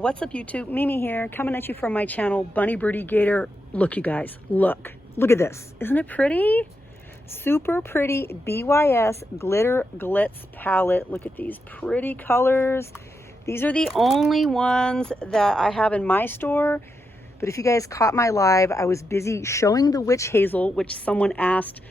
What's up YouTube? Mimi here, coming at you from my channel, Bunny Birdie Gator. Look you guys, look at this. Isn't it pretty? Super pretty BYS Glitter Glitz palette. Look at these pretty colors. These are the only ones that I have in my store. But if you guys caught my live, I was busy showing the Witch Hazel, which someone asked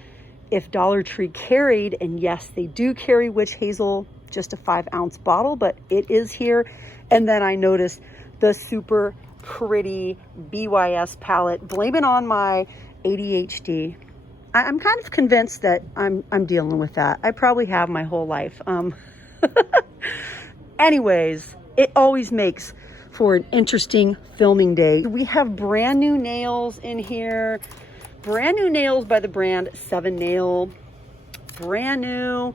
if Dollar Tree carried. And yes, they do carry Witch Hazel, just a 5-ounce bottle, but it is here. And then I noticed the super pretty BYS palette. Blame it on my ADHD. I'm kind of convinced that I'm dealing with that. I probably have my whole life. Anyways, it always makes for an interesting filming day. We have brand new nails in here. Brand new nails by the brand 7 Nail. Brand new.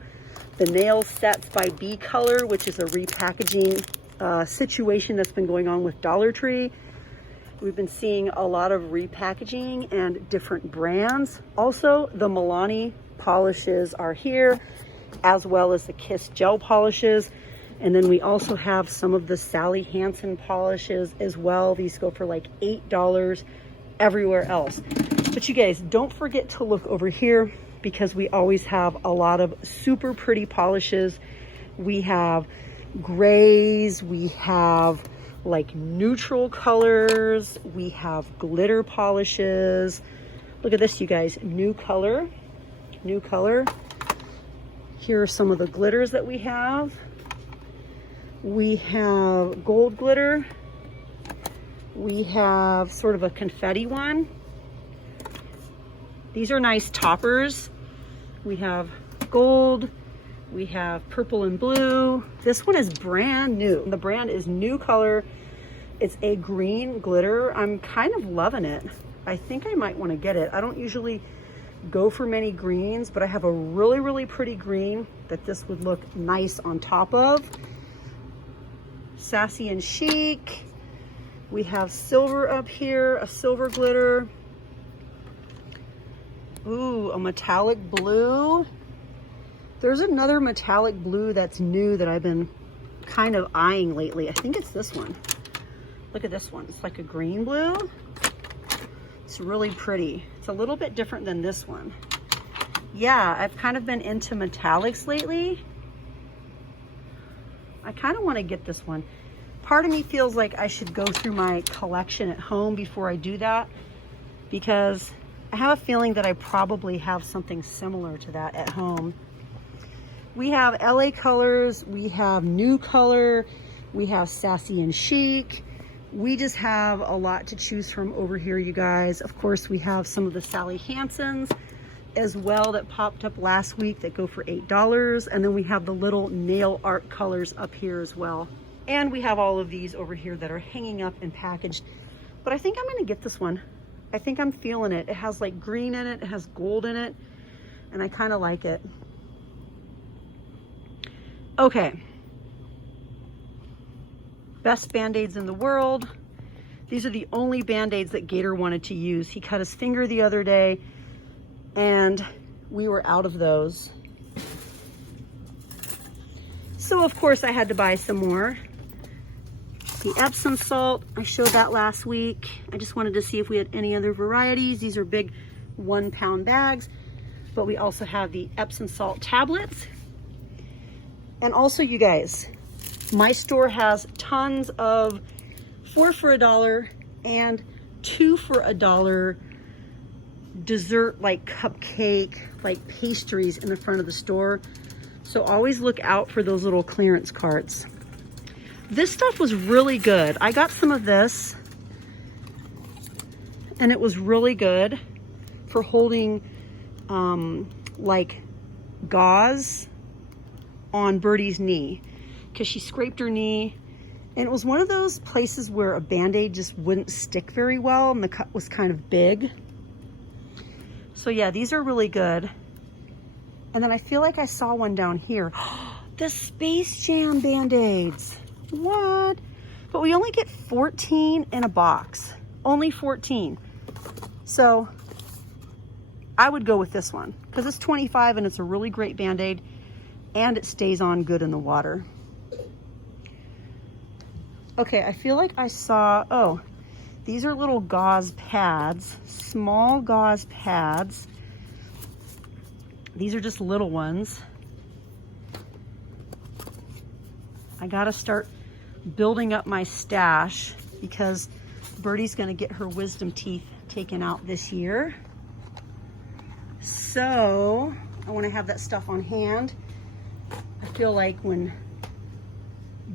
The nail sets by B Color, which is a repackaging situation that's been going on with Dollar Tree. We've been seeing a lot of repackaging and different brands. Also, the Milani polishes are here, as well as the Kiss gel polishes. And then we also have some of the Sally Hansen polishes as well. These go for like $8 everywhere else. But you guys, don't forget to look over here, because we always have a lot of super pretty polishes. We have grays, we have like neutral colors, we have glitter polishes. Look at this, you guys, new color. Here are some of the glitters that we have. We have gold glitter. We have sort of a confetti one. These are nice toppers. We have gold, we have purple and blue. This one is brand new. The brand is New Color. It's a green glitter. I'm kind of loving it. I think I might want to get it. I don't usually go for many greens, but I have a really, really pretty green that this would look nice on top of. Sassy and Chic. We have silver up here, a silver glitter. Ooh, a metallic blue. There's another metallic blue that's new that I've been kind of eyeing lately. I think it's this one. Look at this one. It's like a green blue. It's really pretty. It's a little bit different than this one. Yeah, I've kind of been into metallics lately. I kind of want to get this one. Part of me feels like I should go through my collection at home before I do that, because I have a feeling that I probably have something similar to that at home. We have LA Colors, we have New Color, we have Sassy and Chic. We just have a lot to choose from over here, you guys. Of course, we have some of the Sally Hansens as well that popped up last week that go for $8. And then we have the little nail art colors up here as well. And we have all of these over here that are hanging up and packaged. But I think I'm gonna get this one. I think I'm feeling it. It has like green in it, it has gold in it, and I kind of like it. Okay. Best Band-Aids in the world. These are the only Band-Aids that Gator wanted to use. He cut his finger the other day, and we were out of those. So of course I had to buy some more. The Epsom salt, I showed that last week. I just wanted to see if we had any other varieties. These are big 1-pound bags, but we also have the Epsom salt tablets. And also, you guys, my store has tons of 4 for $1 and 2 for $1 dessert, like cupcake, like pastries in the front of the store. So always look out for those little clearance carts. This stuff was really good. I got some of this, and it was really good for holding like gauze on Birdie's knee, because she scraped her knee, and it was one of those places where a Band-Aid just wouldn't stick very well, and the cut was kind of big. So yeah, these are really good. And then I feel like I saw one down here. The Space Jam Band-Aids. What? But we only get 14 in a box. Only 14. So I would go with this one, because it's 25 and it's a really great Band-Aid, and it stays on good in the water. Okay, I feel like I saw, oh, these are little gauze pads, small gauze pads. These are just little ones. I gotta start building up my stash because Birdie's gonna get her wisdom teeth taken out this year. So I wanna have that stuff on hand. I feel like when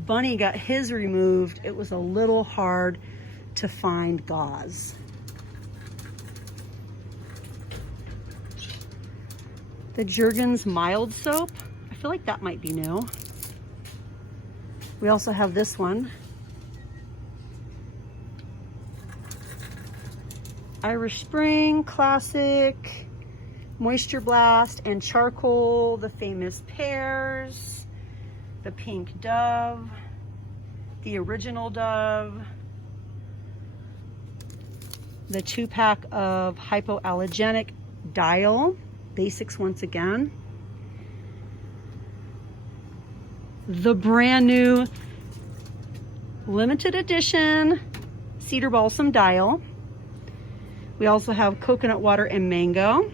Bunny got his removed, it was a little hard to find gauze. The Jergens mild soap, I feel like that might be new. We also have this one. Irish Spring Classic, Moisture Blast, and Charcoal, the famous pears, the Pink Dove, the Original Dove, the 2-pack of hypoallergenic Dial, basics once again. The brand new limited edition Cedar Balsam Dial. We also have coconut water and mango.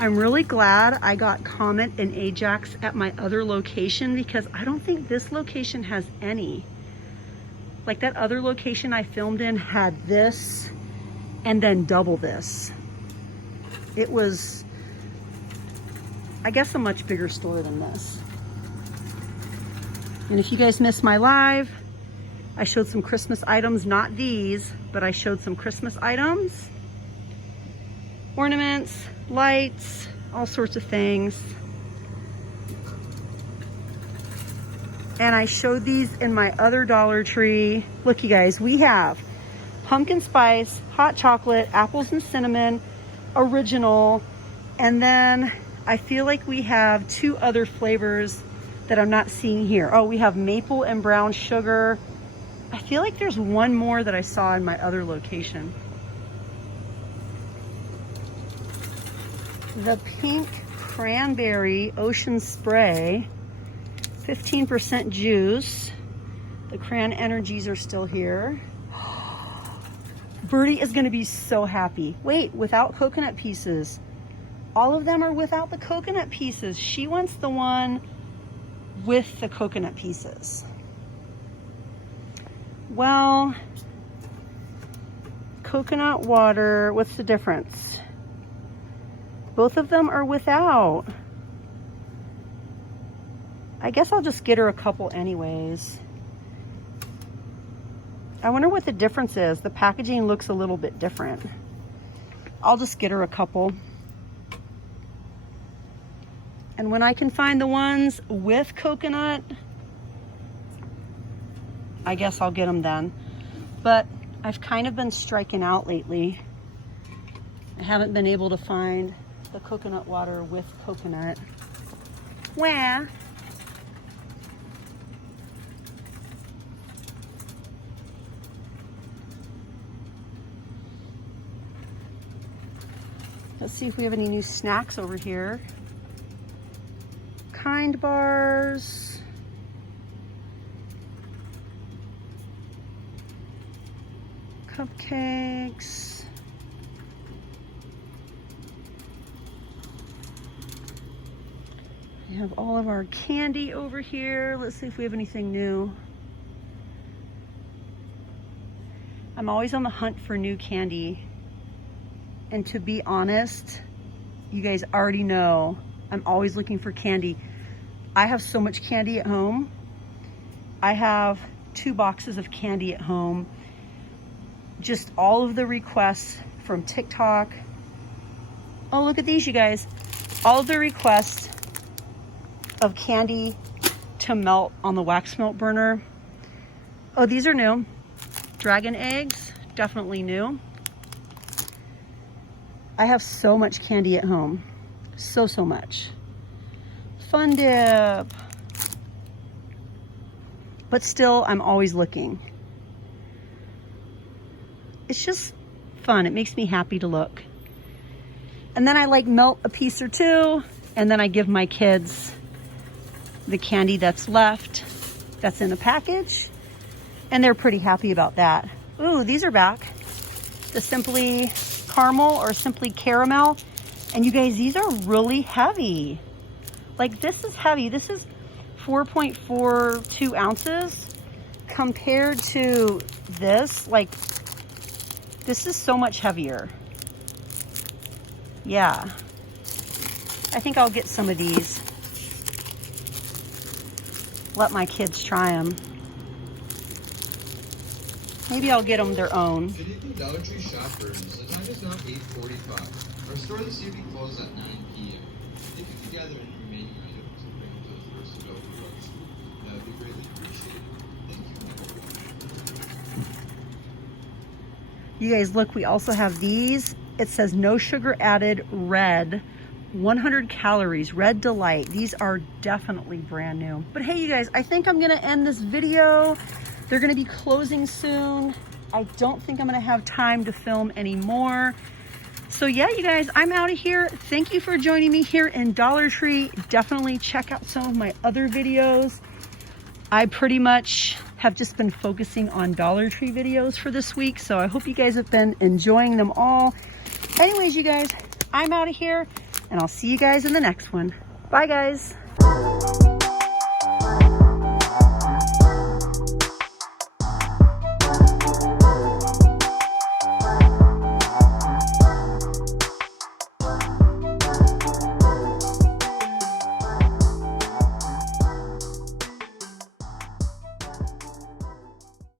I'm really glad I got Comet and Ajax at my other location because I don't think this location has any. Like that other location I filmed in had this and then double this. It was, I guess, a much bigger store than this. And if you guys missed my live, I showed some Christmas items, not these, but I showed some Christmas items. Ornaments, lights, all sorts of things. And I showed these in my other Dollar Tree. Look, you guys, we have pumpkin spice, hot chocolate, apples and cinnamon, original, and then I feel like we have 2 other flavors that I'm not seeing here. Oh, we have maple and brown sugar. I feel like there's one more that I saw in my other location. The pink cranberry ocean spray, 15% juice. The cran energies are still here. Birdie is gonna be so happy. Wait, without coconut pieces. All of them are without the coconut pieces. She wants the one with the coconut pieces. Well, coconut water, what's the difference? Both of them are without. I guess I'll just get her a couple anyways. I wonder what the difference is. The packaging looks a little bit different. I'll just get her a couple. And when I can find the ones with coconut, I guess I'll get them then. But I've kind of been striking out lately. I haven't been able to find the coconut water with coconut. Where? Let's see if we have any new snacks over here. Kind bars. Cupcakes. We have all of our candy over here. Let's see if we have anything new. I'm always on the hunt for new candy. And to be honest, you guys already know I'm always looking for candy. I have so much candy at home. I have 2 boxes of candy at home. Just all of the requests from TikTok. Oh, look at these, you guys. All of the requests of candy to melt on the wax melt burner. Oh, these are new. Dragon eggs, definitely new. I have so much candy at home. So much. Fun Dip. But still, I'm always looking. It's just fun. It makes me happy to look. And then I like melt a piece or 2, and then I give my kids the candy that's left, that's in the package. And they're pretty happy about that. Ooh, these are back. The Simply Caramel or Simply Caramel. And you guys, these are really heavy. Like, this is heavy. This is 4.42 ounces compared to this. Like, this is so much heavier. Yeah. I think I'll get some of these. Let my kids try them. Maybe I'll get them their own. Good evening, Dollar Tree shoppers. The time is now 8:45. Our store this evening closes at 9 p.m. If you can gather any remaining items and bring them to the first available drugstore, that would be greatly appreciated. Thank you. You guys, look, we also have these. It says no sugar added red, 100 calories, Red Delight. These are definitely brand new. But hey, you guys, I think I'm gonna end this video. They're gonna be closing soon. I don't think I'm gonna have time to film anymore. So yeah, you guys, I'm out of here. Thank you for joining me here in Dollar Tree. Definitely check out some of my other videos. I pretty much have just been focusing on Dollar Tree videos for this week. So I hope you guys have been enjoying them all. Anyways, you guys, I'm out of here and I'll see you guys in the next one. Bye guys.